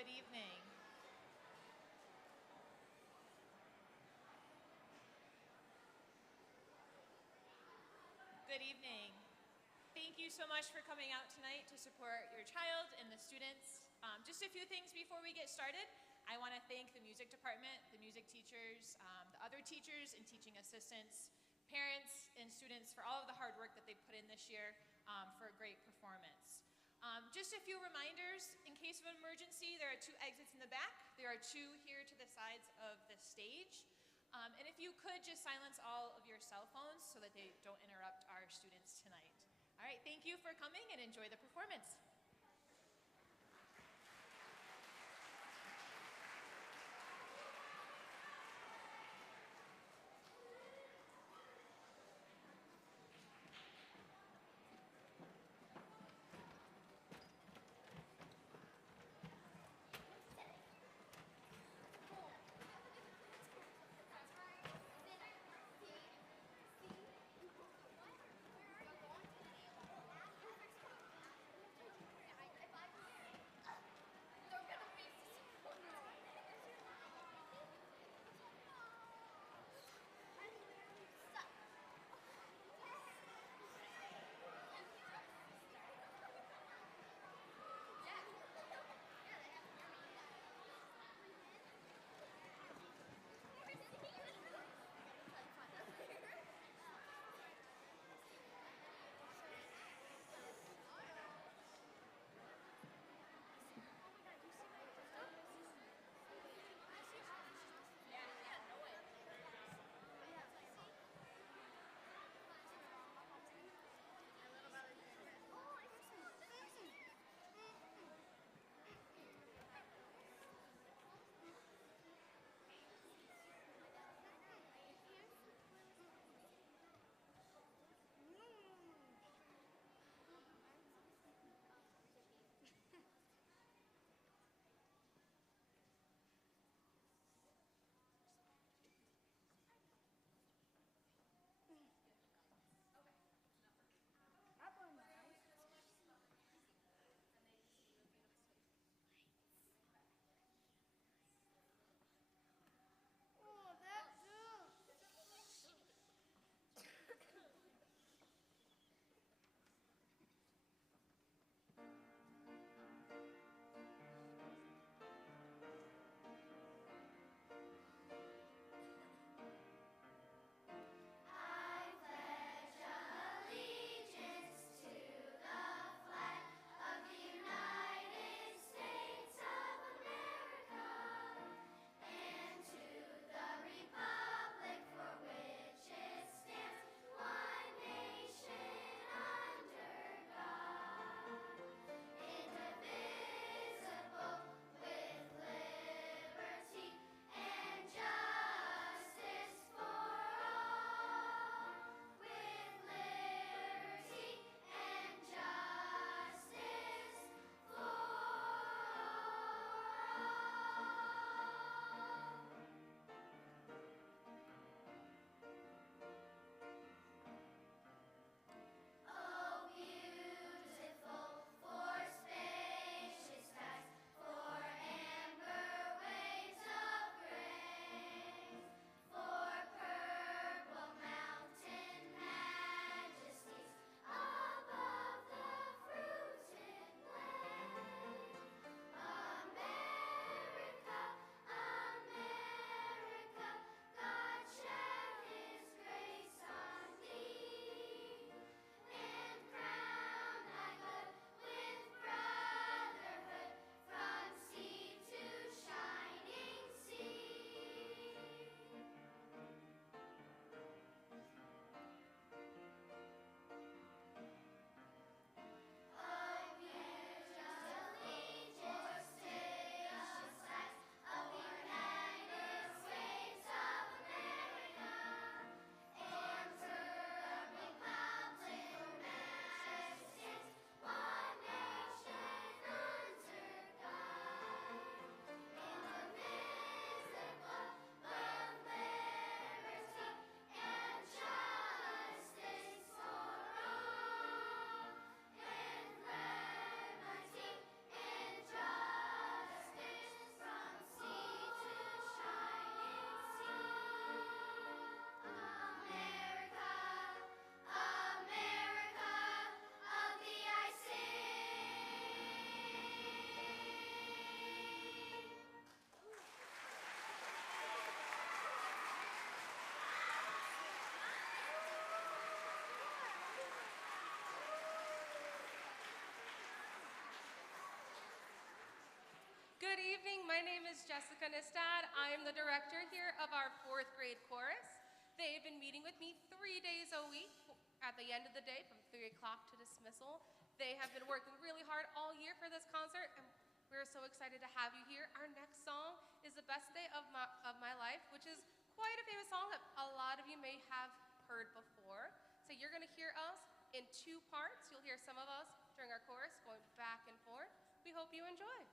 Good evening. Good evening. Thank you so much for coming out tonight to support your child and the students. Just a few things before we get started. I want to thank the music department, the music teachers, the other teachers and teaching assistants, parents and students for all of the hard work that they put in this year for a great performance. Just a few reminders, in case of an emergency, there are 2 exits in the back. There are 2 here to the sides of the stage. And if you could just silence all of your cell phones so that they don't interrupt our students tonight. All right, thank you for coming and enjoy the performance. Good evening. My name is Jessica Nistad. I am the director here of our 4th grade chorus. They've been meeting with me 3 days a week at the end of the day from 3 o'clock to dismissal. They have been working really hard all year for this concert, and we're so excited to have you here. Our next song is The Best Day of My Life, which is quite a famous song that a lot of you may have heard before. So you're going to hear us in 2 parts. You'll hear some of us during our chorus going back and forth. We hope you enjoy.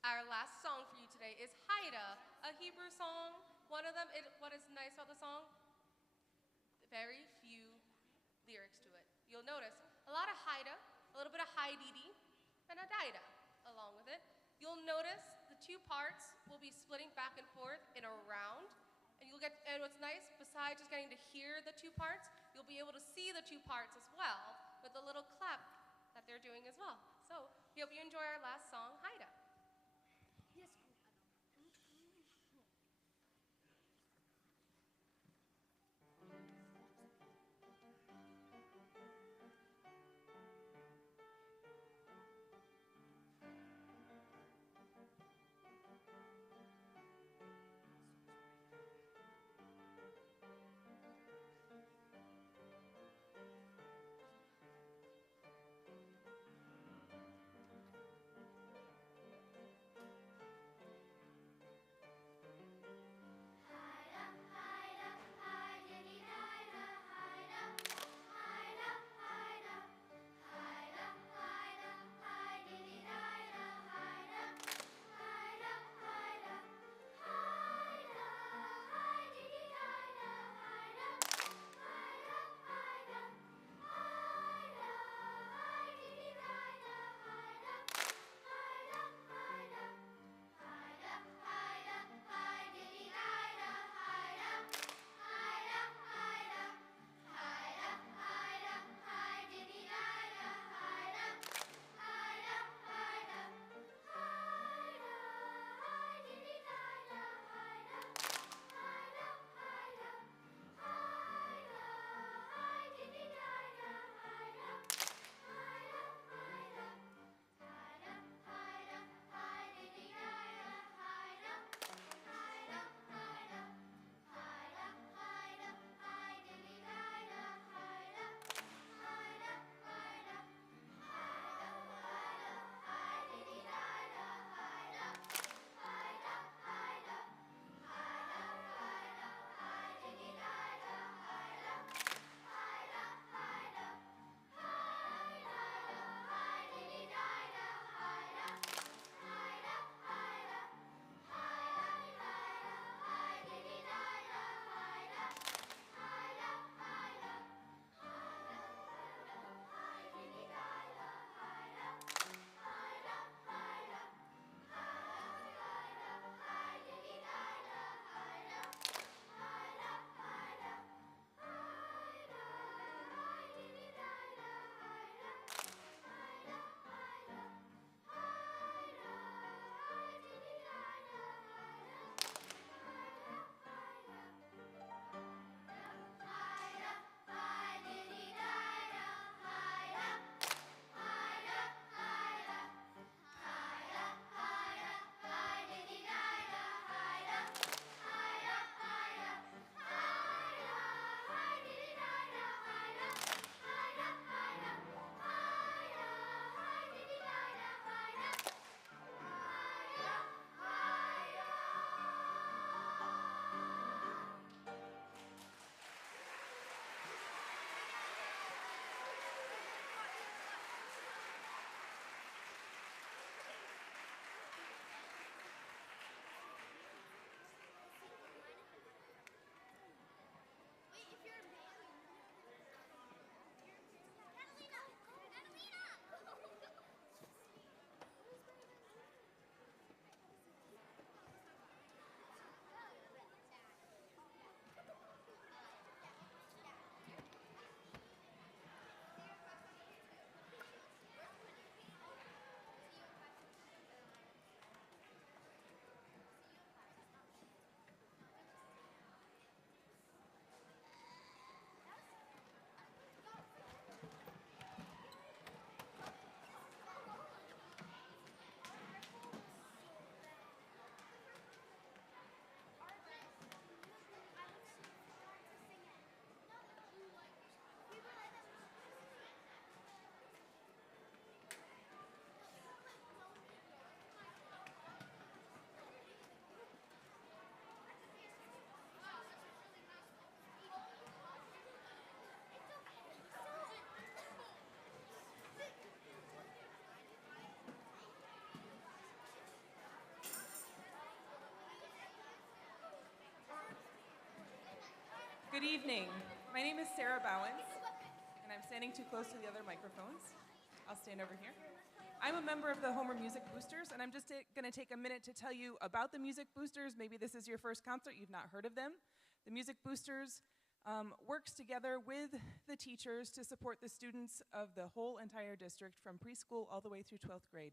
Our last song for you today is Haida, a Hebrew song. One of them, what is nice about the song? Very few lyrics to it. You'll notice a lot of Haida, a little bit of Haididi, and a Daida along with it. You'll notice the 2 parts will be splitting back and forth in a round. And what's nice, besides just getting to hear the 2 parts, you'll be able to see the 2 parts as well with the little clap that they're doing as well. So, we hope you enjoy our last song, Haida. Good evening. My name is Sarah Bowens, and I'm standing too close to the other microphones. I'll stand over here. I'm a member of the Homer Music Boosters, and I'm just going to take a minute to tell you about the Music Boosters. Maybe this is your first concert, you've not heard of them. The Music Boosters works together with the teachers to support the students of the whole entire district from preschool all the way through 12th grade.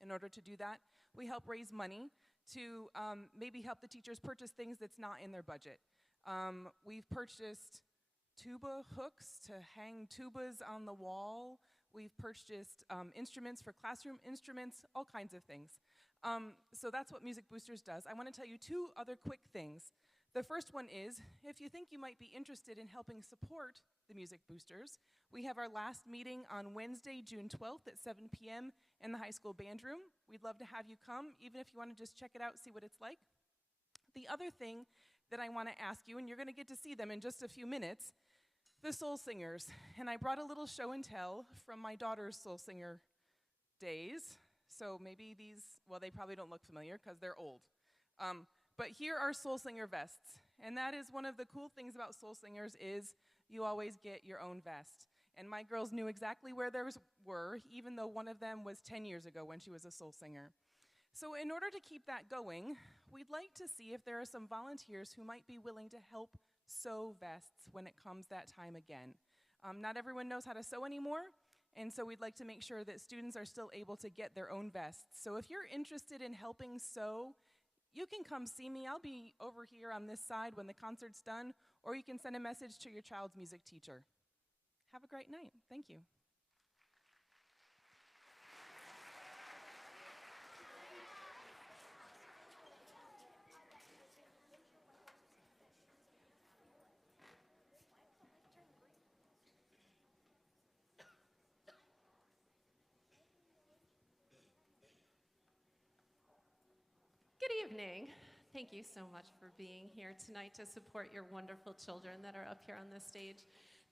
In order to do that, we help raise money to maybe help the teachers purchase things that's not in their budget. We've purchased tuba hooks to hang tubas on the wall. We've purchased instruments for classroom instruments, all kinds of things. So that's what Music Boosters does. I want to tell you two other quick things. The first one is, if you think you might be interested in helping support the Music Boosters, we have our last meeting on Wednesday, June 12th at 7 p.m. in the high school band room. We'd love to have you come, even if you want to just check it out, see what it's like. The other thing that I want to ask you, and you're going to get to see them in just a few minutes, the Soul Singers. And I brought a little show and tell from my daughter's Soul Singer days. So maybe these, well, they probably don't look familiar because they're old. But here are Soul Singer vests. And that is one of the cool things about Soul Singers is you always get your own vest. And my girls knew exactly where theirs were, even though one of them was 10 years ago when she was a Soul Singer. So in order to keep that going, we'd like to see if there are some volunteers who might be willing to help sew vests when it comes that time again. Not everyone knows how to sew anymore, and so we'd like to make sure that students are still able to get their own vests. So if you're interested in helping sew, you can come see me. I'll be over here on this side when the concert's done, or you can send a message to your child's music teacher. Have a great night. Thank you. Good evening. Thank you so much for being here tonight to support your wonderful children that are up here on this stage.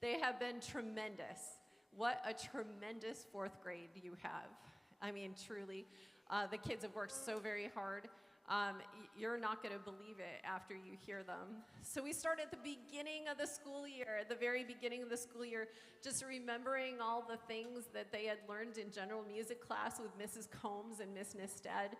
They have been tremendous. What a tremendous fourth grade you have. I mean, truly, the kids have worked so very hard. You're not going to believe it after you hear them. So we start at the beginning of the school year, at the very beginning of the school year, just remembering all the things that they had learned in general music class with Mrs. Combs and Miss Nisted.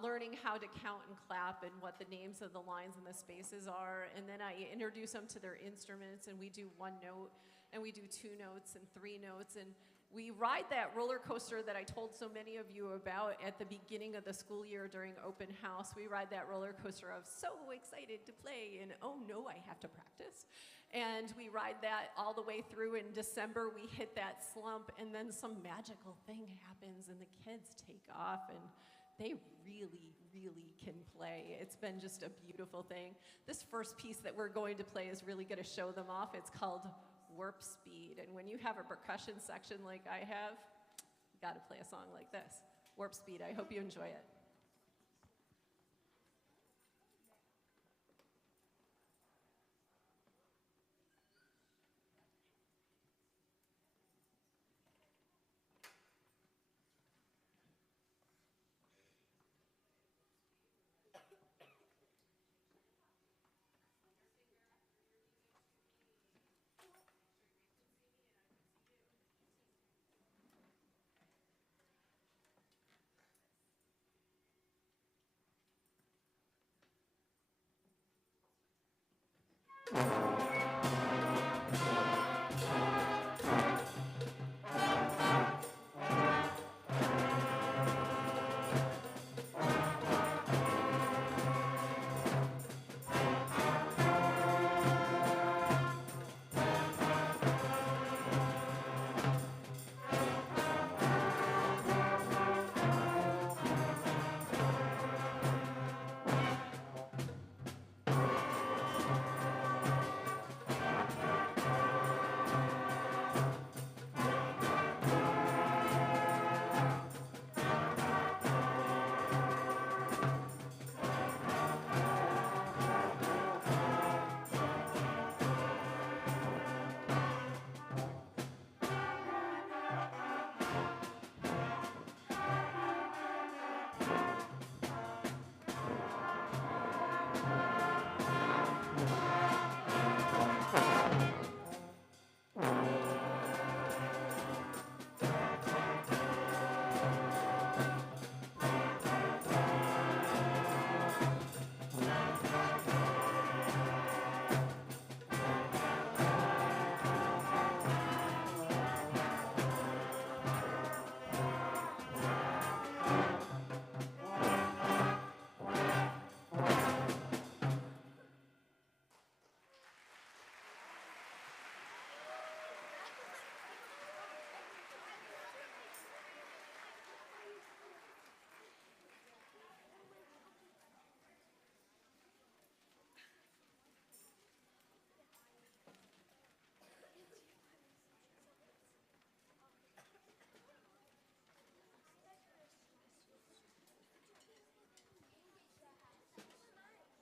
Learning how to count and clap and what the names of the lines and the spaces are. And then I introduce them to their instruments, and we do one note, and we do two notes and three notes. And we ride that roller coaster that I told so many of you about at the beginning of the school year during open house. We ride that roller coaster of so excited to play, and oh no, I have to practice. And we ride that all the way through. In December, we hit that slump, and then some magical thing happens, and the kids take off, and they really, really can play. It's been just a beautiful thing. This first piece that we're going to play is really going to show them off. It's called Warp Speed. And when you have a percussion section like I have, you got to play a song like this. Warp Speed. I hope you enjoy it.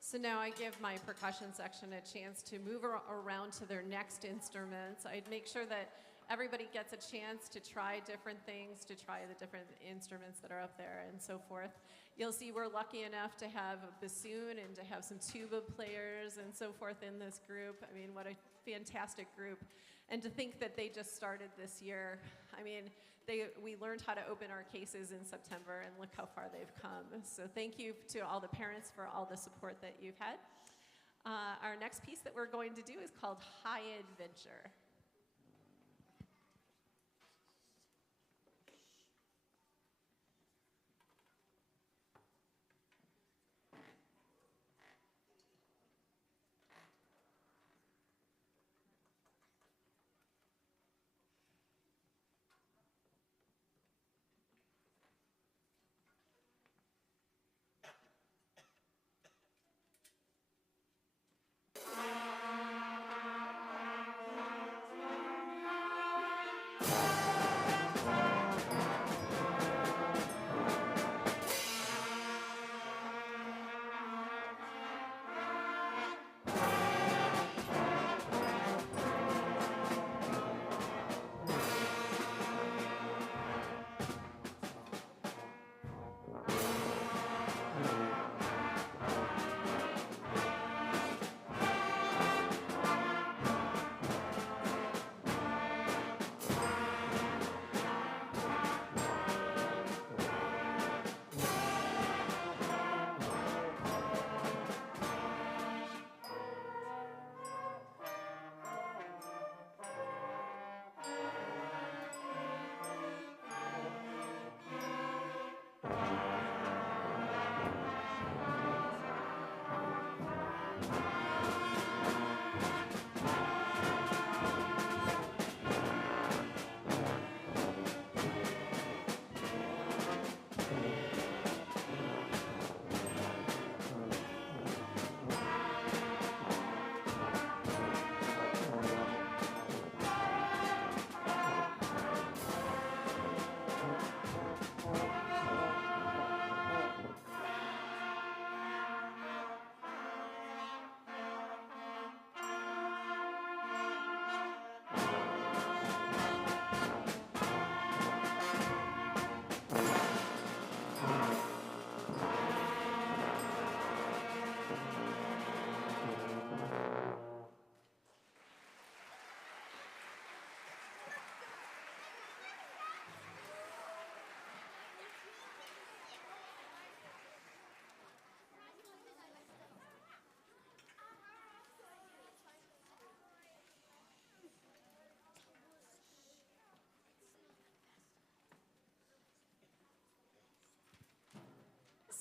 So now I give my percussion section a chance to move around to their next instruments. I'd make sure that everybody gets a chance to try different things, to try the different instruments that are up there and so forth. You'll see we're lucky enough to have a bassoon and to have some tuba players and so forth in this group. I mean, what a fantastic group. And to think that they just started this year. I mean, we learned how to open our cases in September, and look how far they've come. So thank you to all the parents for all the support that you've had. Our next piece that we're going to do is called High Adventure.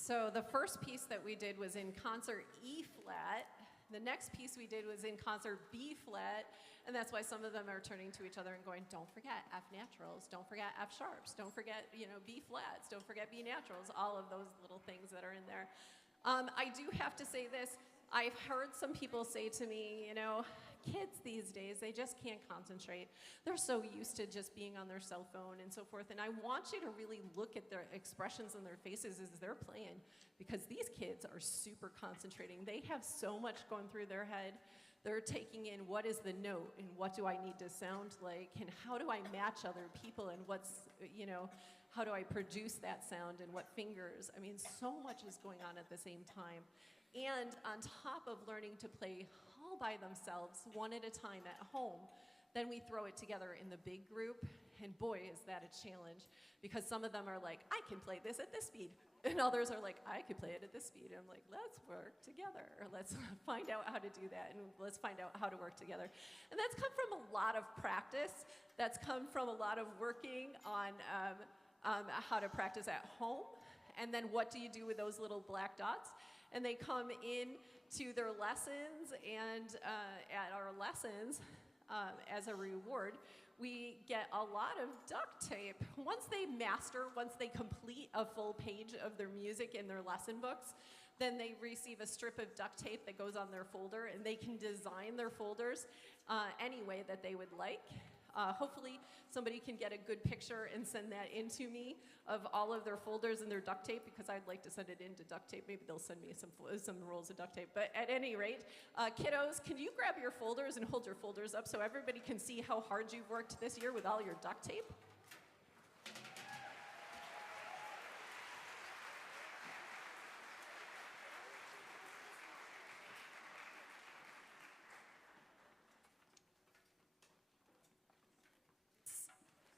So the first piece that we did was in concert E flat. The next piece we did was in concert B flat, and that's why some of them are turning to each other and going, don't forget F naturals, don't forget F sharps, don't forget, B flats, don't forget B naturals, all of those little things that are in there. I do have to say this. I've heard some people say to me, kids these days, they just can't concentrate. They're so used to just being on their cell phone and so forth. And I want you to really look at their expressions on their faces as they're playing, because these kids are super concentrating. They have so much going through their head. They're taking in what is the note and what do I need to sound like and how do I match other people and how do I produce that sound and what fingers. I mean, so much is going on at the same time. And on top of learning to play all by themselves, one at a time at home, then we throw it together in the big group, and boy, is that a challenge, because some of them are like, I can play this at this speed, and others are like, I can play it at this speed, and I'm like, let's work together, or let's find out how to do that, and let's find out how to work together. And that's come from a lot of practice. That's come from a lot of working on how to practice at home, and then what do you do with those little black dots? And they come in to their lessons, and at our lessons, as a reward, we get a lot of duct tape. Once they complete a full page of their music in their lesson books, then they receive a strip of duct tape that goes on their folder, and they can design their folders any way that they would like. Hopefully somebody can get a good picture and send that in to me of all of their folders and their duct tape, because I'd like to send it into duct tape. Maybe they'll send me some rolls of duct tape. But at any rate, kiddos, can you grab your folders and hold your folders up so everybody can see how hard you've worked this year with all your duct tape?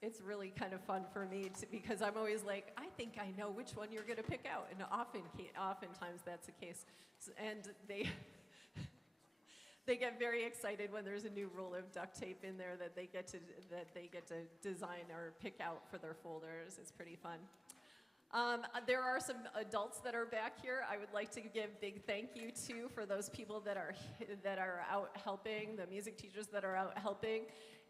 It's really kind of fun for me because I'm always like, I think I know which one you're going to pick out, and oftentimes that's the case. And they they get very excited when there's a new roll of duct tape in there that they get to design or pick out for their folders. It's pretty fun. There are some adults that are back here. I would like to give a big thank you to for those people that are out helping, the music teachers that are out helping.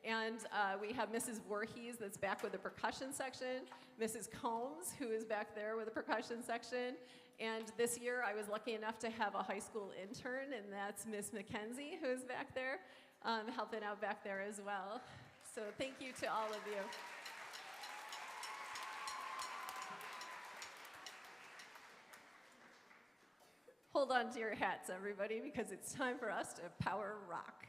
And we have Mrs. Voorhees that's back with the percussion section, Mrs. Combs, who is back there with the percussion section. And this year I was lucky enough to have a high school intern, and that's Miss Mackenzie, who is back there, helping out back there as well. So thank you to all of you. Hold on to your hats, everybody, because it's time for us to power rock.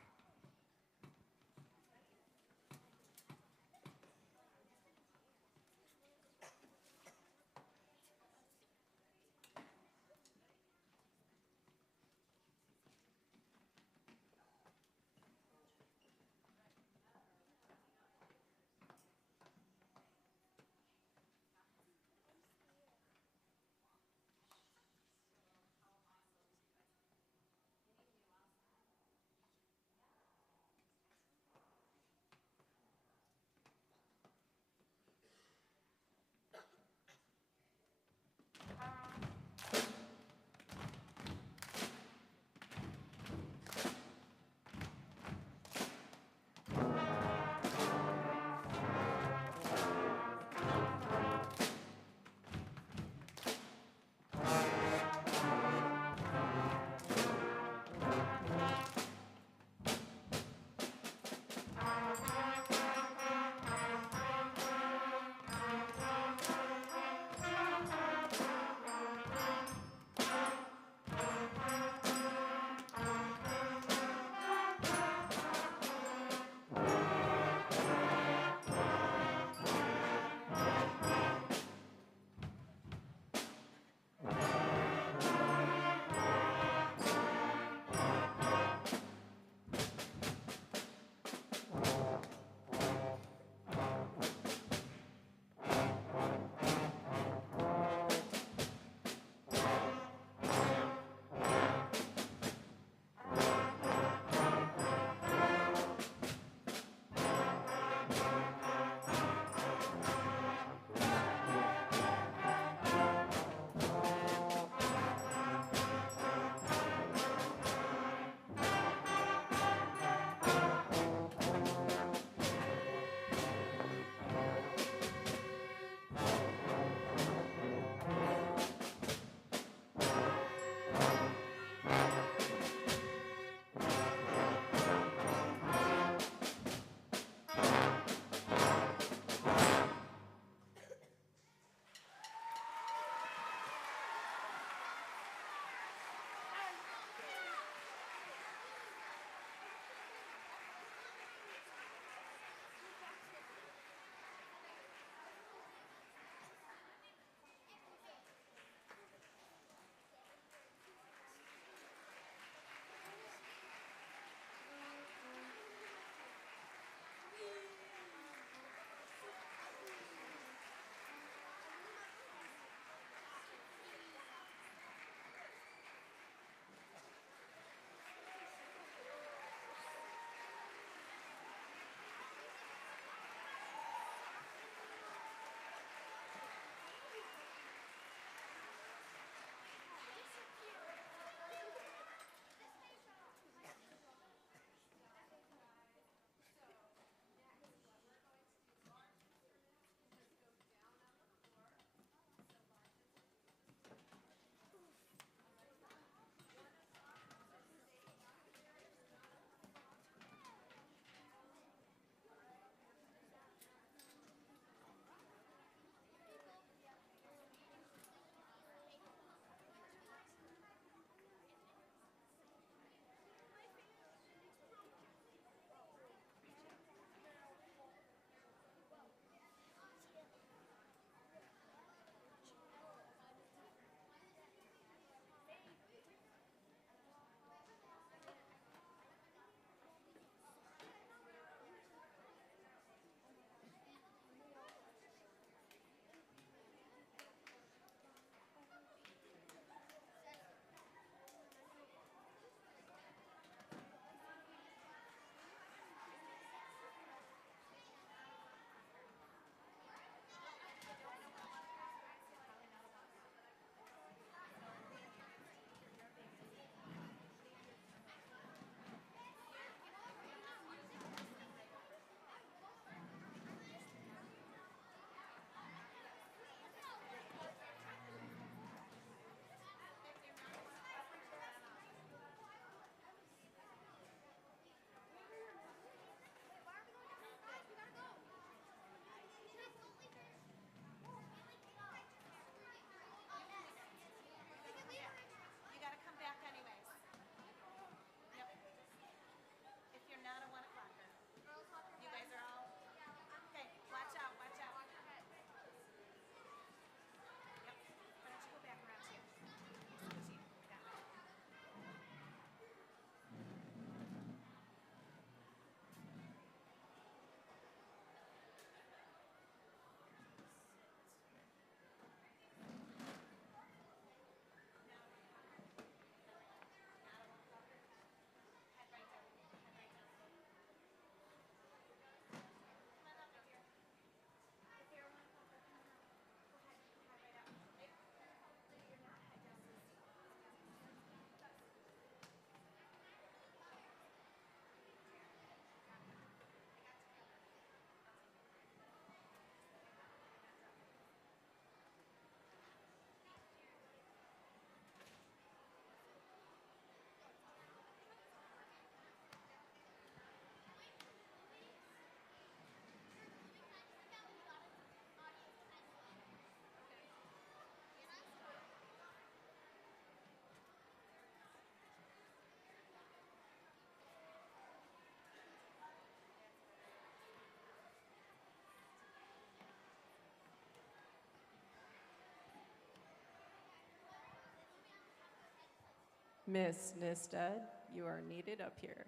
Miss Nistad, you are needed up here.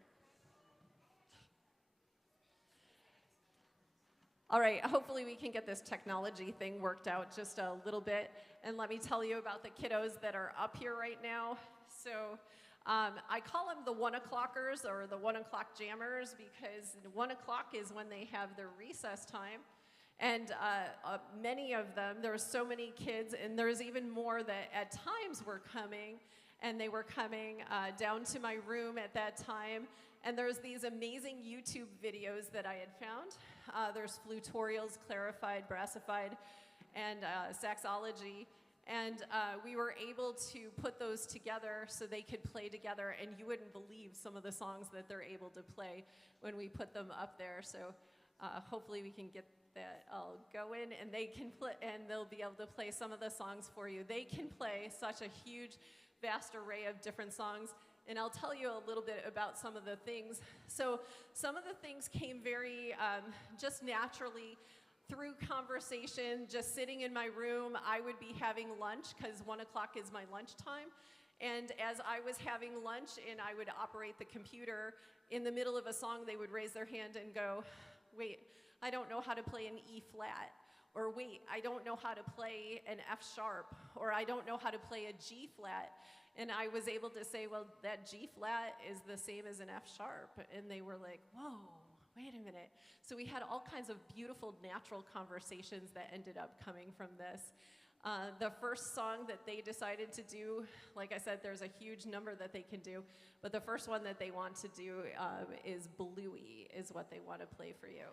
All right, hopefully we can get this technology thing worked out just a little bit. And let me tell you about the kiddos that are up here right now. So I call them the 1 o'clockers or the 1 o'clock jammers because 1 o'clock is when they have their recess time. And many of them, there's so many kids, and there's even more that at times were coming, and they were coming down to my room at that time. And there's these amazing YouTube videos that I had found. There's flutorials, clarified, brassified, and saxology. And we were able to put those together so they could play together, and you wouldn't believe some of the songs that they're able to play when we put them up there. So hopefully we can get that all going, and they can play, and they'll be able to play some of the songs for you. They can play such a huge, vast array of different songs. And I'll tell you a little bit about some of the things. So some of the things came very just naturally through conversation, just sitting in my room. I would be having lunch because 1 o'clock is my lunchtime. And as I was having lunch and I would operate the computer, in the middle of a song, they would raise their hand and go, wait, I don't know how to play an E flat. Or wait, I don't know how to play an F sharp. Or I don't know how to play a G flat. And I was able to say, well, that G flat is the same as an F sharp. And they were like, whoa, wait a minute. So we had all kinds of beautiful natural conversations that ended up coming from this. The first song that they decided to do, like I said, there's a huge number that they can do. But the first one that they want to do is Bluey, is what they want to play for you.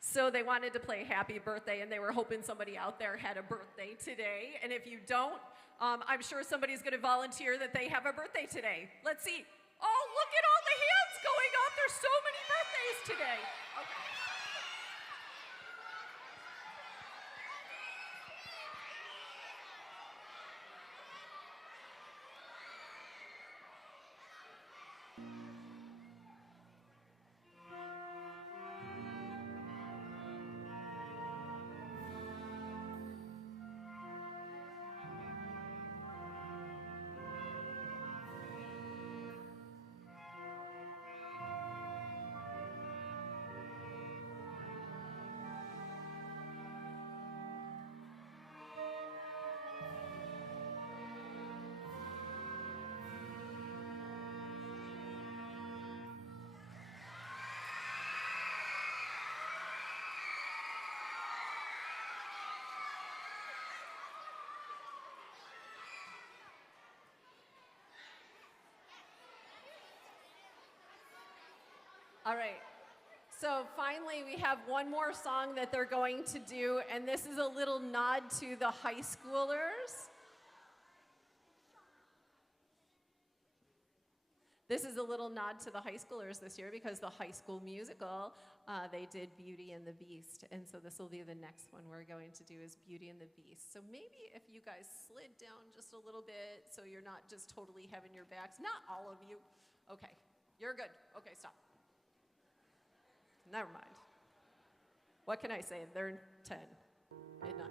So they wanted to play Happy Birthday, and they were hoping somebody out there had a birthday today. And if you don't, I'm sure somebody's going to volunteer that they have a birthday today. Let's see. Oh, look at all the hands going up. There's so many birthdays today. Okay. All right, So finally, we have one more song that they're going to do, and this is a little nod to the high schoolers. This is a little nod to the high schoolers this year because the High School Musical, they did Beauty and the Beast. And so this will be the next one we're going to do is Beauty and the Beast. So maybe if you guys slid down just a little bit so you're not just totally having your backs, not all of you. Okay, you're good. Okay, stop. Never mind. What can I say? They're 10 and 9.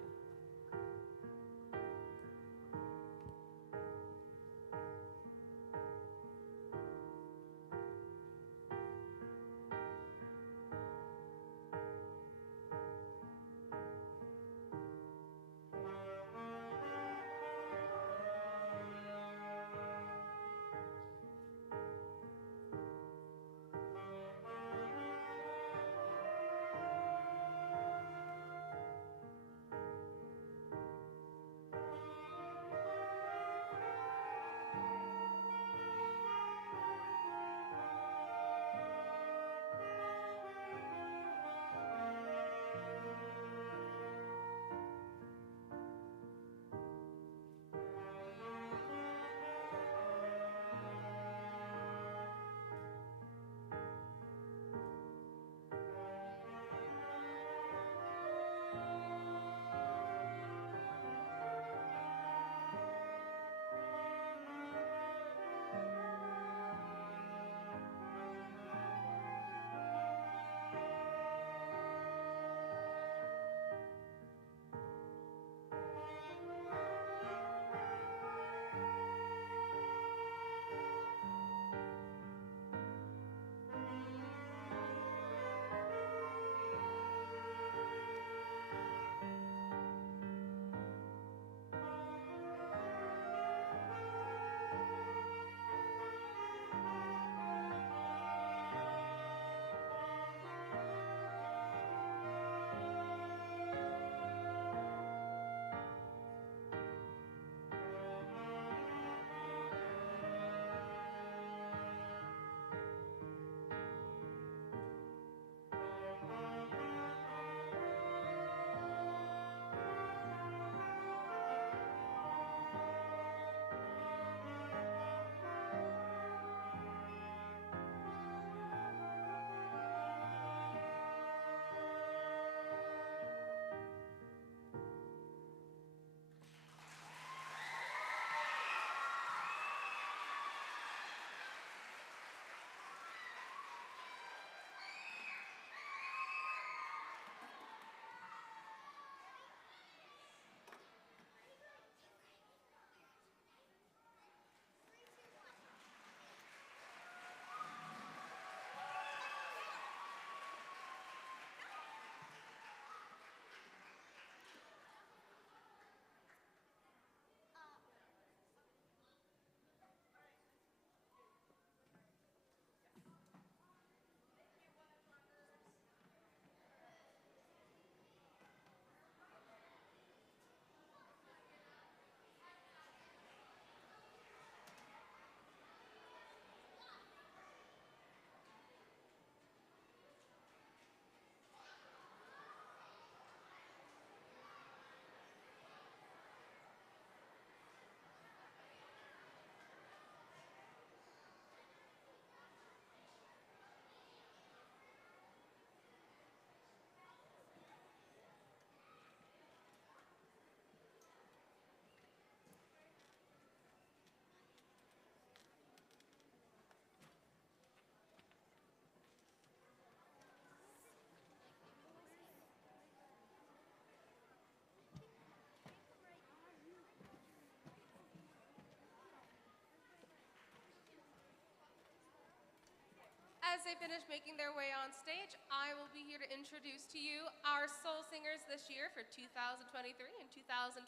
As they finish making their way on stage, I will be here to introduce to you our soul singers this year for 2023 and 2024.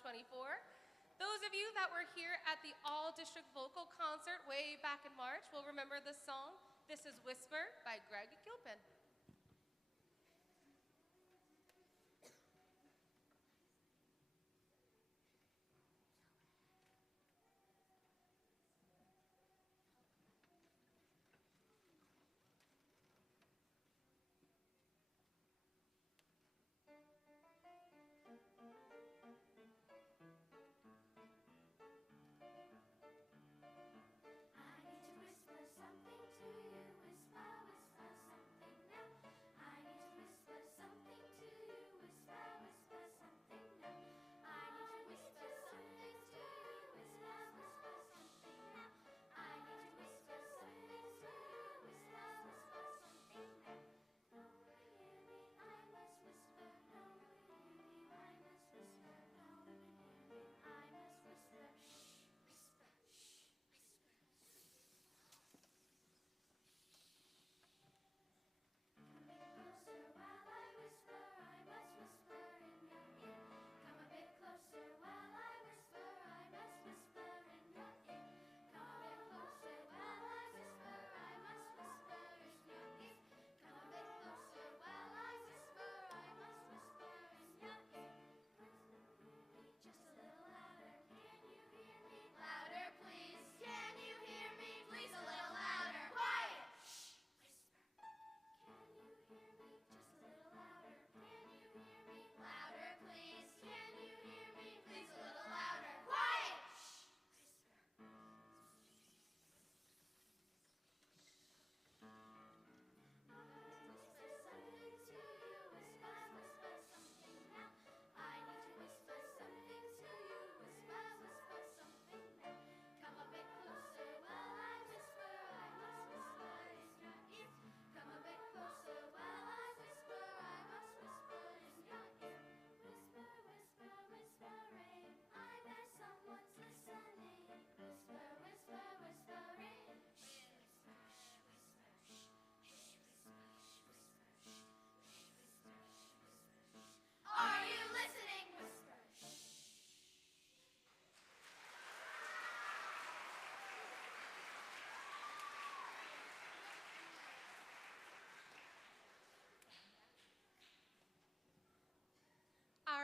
Those of you that were here at the All-District Vocal Concert way back in March will remember this song. This is Whisper by Greg Gilpin.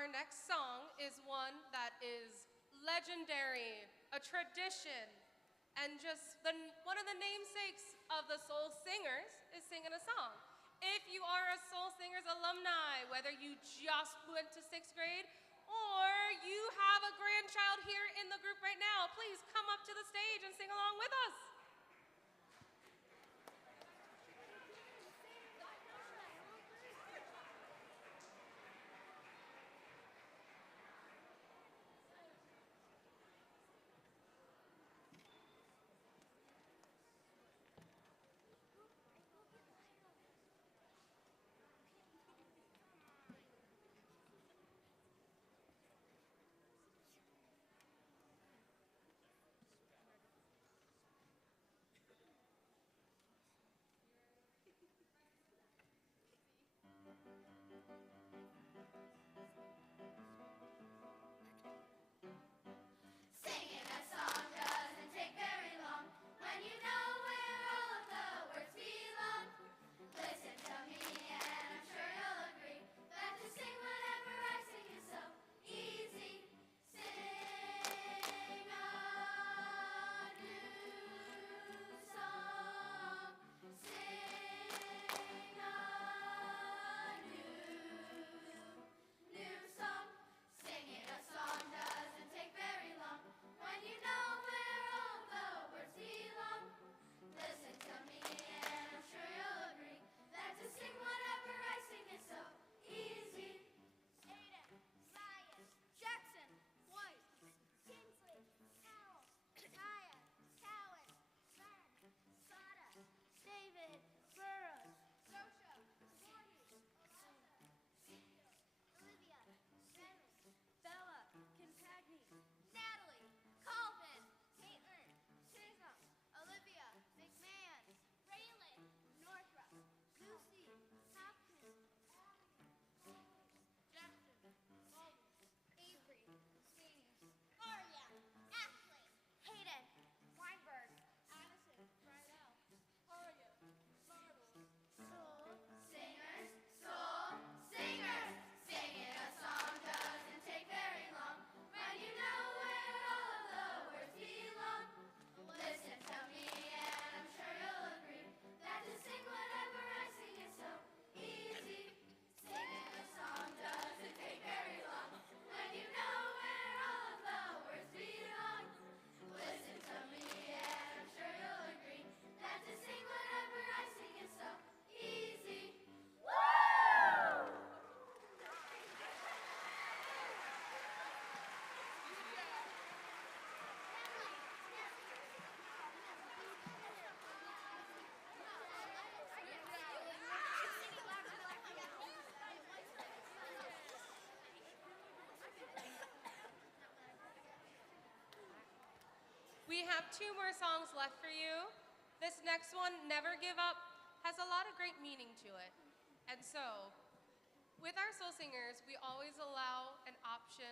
Our next song is one that is legendary, a tradition, and just one of the namesakes of the Soul Singers is singing a song. If you are a Soul Singers alumni, whether you just went to 6th grade or you have a grandchild here in the group right now, please come up to the stage and sing along with us. Singing a song doesn't take very long when you know where all of the words belong. Listen to me and I'm sure you'll agree that to sing whatever I sing is so easy. Sing a new song. Sing a new song. Singing a song doesn't take very long when you know where all the words belong. Listen to me and I'm sure you'll agree that to sing whatever I sing is so easy. Aiden, Ryan, Jackson, White, Kingsley, Howell, Kaya, Cowan, Len, Sada, David, Burrows, Sosha, Voorhees, Eliza, Cecil, Olivia, Remy, Bella, Kentucky, Natalie, Calvin, Caitlin, Chisholm, Olivia, McMahon, Raylan, Northrop, Lucy, Hopkins, Justin, Baldwin, Avery, Sweeney, Aria, Ashley, Hayden, Weinberg, Addison, Bridell, Aria, Marble, Soul Singers, Soul Singers. Singing a song doesn't take very long when you know where all of the words belong. Listen to me and I'm sure you'll agree that to sing whatever I sing is so easy. Singing a song doesn't take very long when you know where all of the words belong. Listen to me and I'm sure you'll agree that to sing whatever I sing is so easy. Woo! We have 2 more songs left for you. This next one, Never Give Up, has a lot of great meaning to it. And so, with our Soul Singers, we always allow an option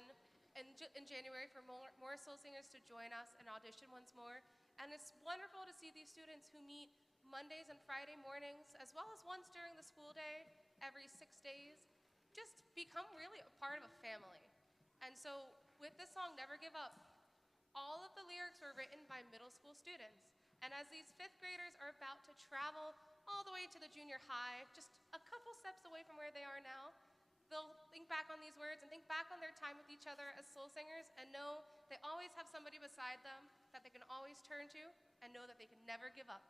in January for more Soul Singers to join us and audition once more. And it's wonderful to see these students who meet Mondays and Friday mornings, as well as once during the school day, every 6 days, just become really a part of a family. And so, with this song, Never Give Up, all of the lyrics were written by middle school students. And as these 5th graders are about to travel all the way to the junior high, just a couple steps away from where they are now, they'll think back on these words and think back on their time with each other as Soul Singers and know they always have somebody beside them that they can always turn to and know that they can never give up.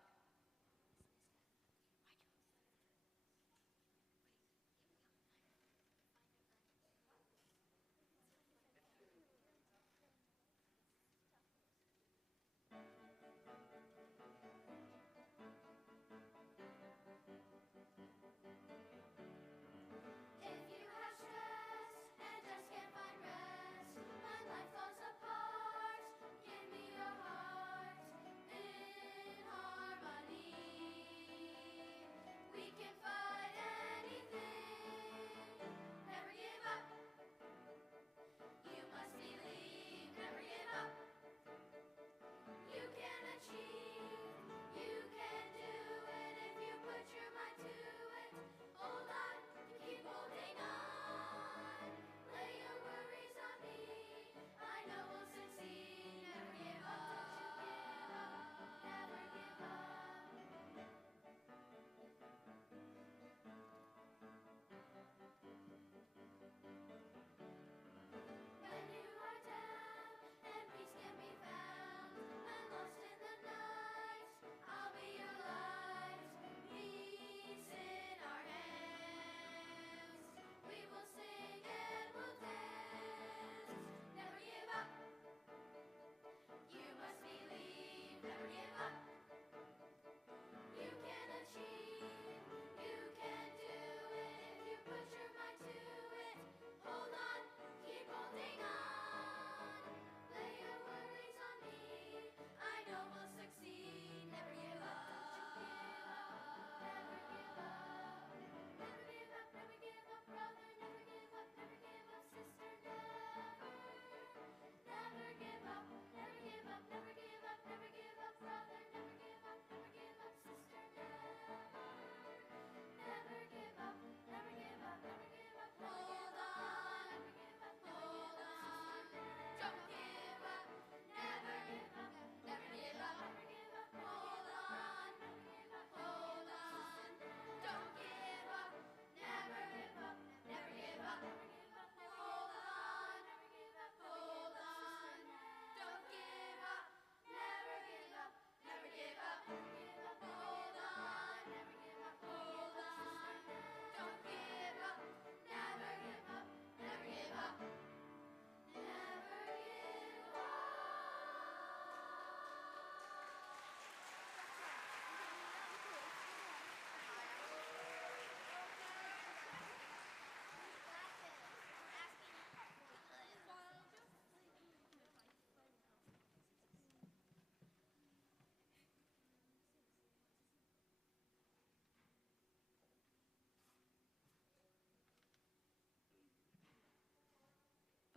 If you have stress and just can't find rest, when life falls apart, give me your heart in harmony.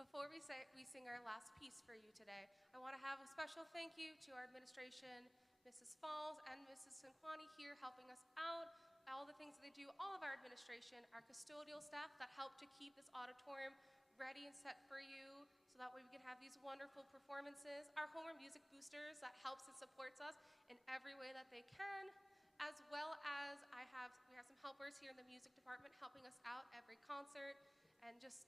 Before we sing our last piece for you today, I want to have a special thank you to our administration, Mrs. Falls and Mrs. Sinquani here helping us out, all the things that they do, all of our administration, our custodial staff that help to keep this auditorium ready and set for you so that way we can have these wonderful performances, our Homer Music Boosters that helps and supports us in every way that they can, as well as we have some helpers here in the music department helping us out every concert, and just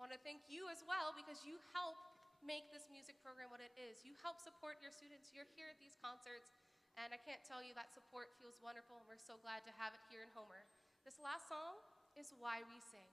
want to thank you as well because you help make this music program what it is. You help support your students. You're here at these concerts, and I can't tell you that support feels wonderful, and we're so glad to have it here in Homer. This last song is Why We Sing.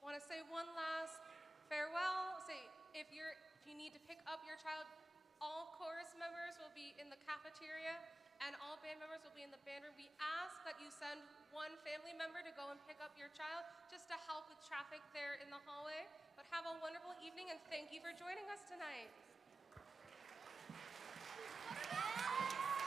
Want to say one last farewell. If you need to pick up your child, all chorus members will be in the cafeteria and all band members will be in the band room. We ask that you send one family member to go and pick up your child just to help with traffic there in the hallway. But have a wonderful evening and thank you for joining us tonight. Yes!